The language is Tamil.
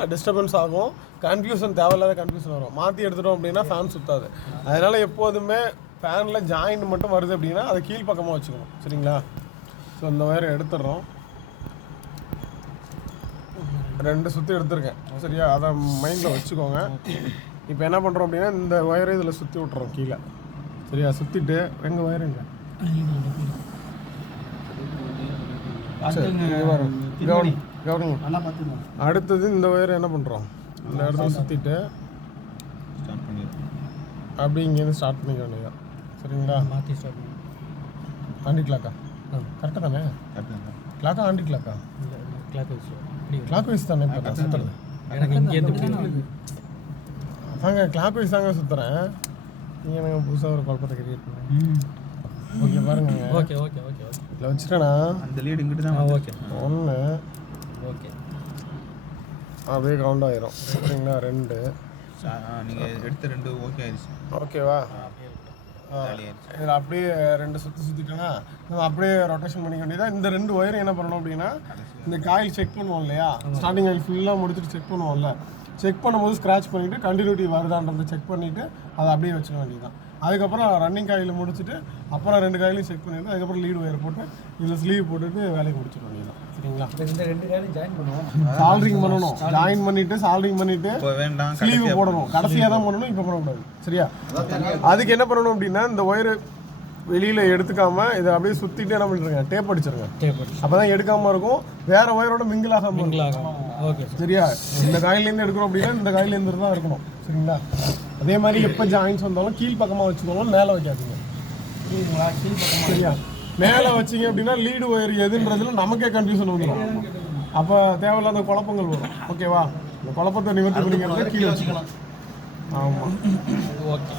டிஸ்டர்பன்ஸ் ஆகும், கன்ஃபியூஷன் தேவையில்லாத கன்ஃபியூஷன் வரும். மாற்றி எடுத்துட்டோம் அப்படின்னா ஃபேன் சுத்தாது. அதனால் எப்போதுமே ஃபேனில் ஜாயிண்ட் மட்டும் வருது அப்படின்னா அதை கீழ்ப்பக்கமாக வச்சுக்கணும். சரிங்களா? ஸோ இந்த ஒயரை எடுத்துடுறோம். 2 சுற்றி எடுத்துருக்கேன். சரியா? அதை மைண்டில் வச்சுக்கோங்க. இப்போ என்ன பண்ணுறோம் அப்படின்னா இந்த ஒயரை இதில் சுற்றி விட்டுறோம் கீழே. சரியா? சுற்றிட்டு எங்கள் ஒயருங்க கவனிங்க. அடுத்தது இந்த ஒயரை என்ன பண்ணுறோம், இந்த இடத்துல சுற்றிட்டு அப்படி இங்கேருந்து ஸ்டார்ட் பண்ணிக்க வேண்டியதான். சரிங்களா? ஆண்டி கிளாக்கா? கரெக்டாக தானே? கிளாக்கா ஆண்டி கிளாக்கா? கிளாக் வைஸ் தானே இப்போ நான் சுற்றுறது. அதாங்க கிளாக் வைஸ் தாங்க சுற்றுறேன். நீங்கள் எனக்கு புதுசாக ஒரு குழப்பத்தை கிரியேட் பண்ணுங்க. ஓகே பாருங்க. ஓகே ஓகே ஓகே ஓகே இல்லை வச்சுட்டேண்ணா. அந்த லீடு இங்கிட்டு தான். ஓகே 1 ஓகே அப்படியே கவுண்ட் ஆயிரும். சரிங்களா? 2 நீங்கள் எடுத்த 2 ஓகே ஆயிடுச்சு. ஓகேவா? இதில் அப்படியே 2 சுற்றிட்டோன்னா நம்ம அப்படியே ரொட்டேஷன் பண்ணிக்க வேண்டியதான். இந்த 2 ஒயரும் என்ன பண்ணணும் அப்படின்னா இந்த காயில் செக் பண்ணுவோம் இல்லையா, ஸ்டார்டிங் ஆயில் ஃபுல்லாக முடிச்சுட்டு செக் பண்ணுவோம்ல, செக் பண்ணும்போது ஸ்க்ராட்ச் பண்ணிவிட்டு கண்டினியூட்டி வருதான்றதை செக் பண்ணிவிட்டு அதை அப்படியே வச்சுக்க வேண்டியதான். அதுக்கப்புறம் ரன்னிங் காயில் முடிச்சுட்டு அப்புறம் 2 காயிலையும் செக் பண்ணிவிட்டு அதுக்கப்புறம் லீடு ஒயர் போட்டு இதில் ஸ்லீவ் போட்டுட்டு வேலையை முடிச்சிட வேண்டியதான். சரிங்களா? இந்த 2 காயிலும் ஜாயின் பண்ணுவோம். சால்ட்ரிங் பண்ணணும். ஜாயின் பண்ணிவிட்டு சால்ட்ரிங் பண்ணிவிட்டு வேண்டாம் ஸ்லீவ் போடணும். கடைசியாக தான் பண்ணணும், இப்போ பண்ணக்கூடாது. சரியா? அதுக்கு என்ன பண்ணணும் அப்படின்னா இந்த ஒயரு வெளியில் எடுத்துக்காமல் இதை அப்படியே சுற்றிட்டு என்ன பண்ணிடுங்க, டேப் அடிச்சிருங்க. அப்போ தான் எடுக்காமல் இருக்கும், வேறு ஒயரோட மிங்கிள் ஆகாமல். ஓகே சரியா? இந்த காயிலேருந்து எடுக்கிறோம் அப்படின்னா இந்த காயிலேருந்து தான் இருக்கணும். சரிங்களா? அதே மாதிரி எப்போ ஜாயின்ஸ் வந்தாலும் கீழ் பக்கமாக வச்சுக்கோங்க, மேலே வைக்காதீங்க. சரிங்களா? கீழ் பக்கமாக. சரியா? மேலே வச்சிங்க அப்படின்னா லீடு ஒயர் எதுன்றதுல நமக்கே கன்ஃபியூஷன் வந்துடும். அப்போ தேவையில்லாத குழப்பங்கள் வரும். ஓகேவா? இந்த குழப்பத்தை நிவர்த்தி பண்ணிக்கிறது கீழே வச்சுக்கலாம். ஆமாம். ஓகே.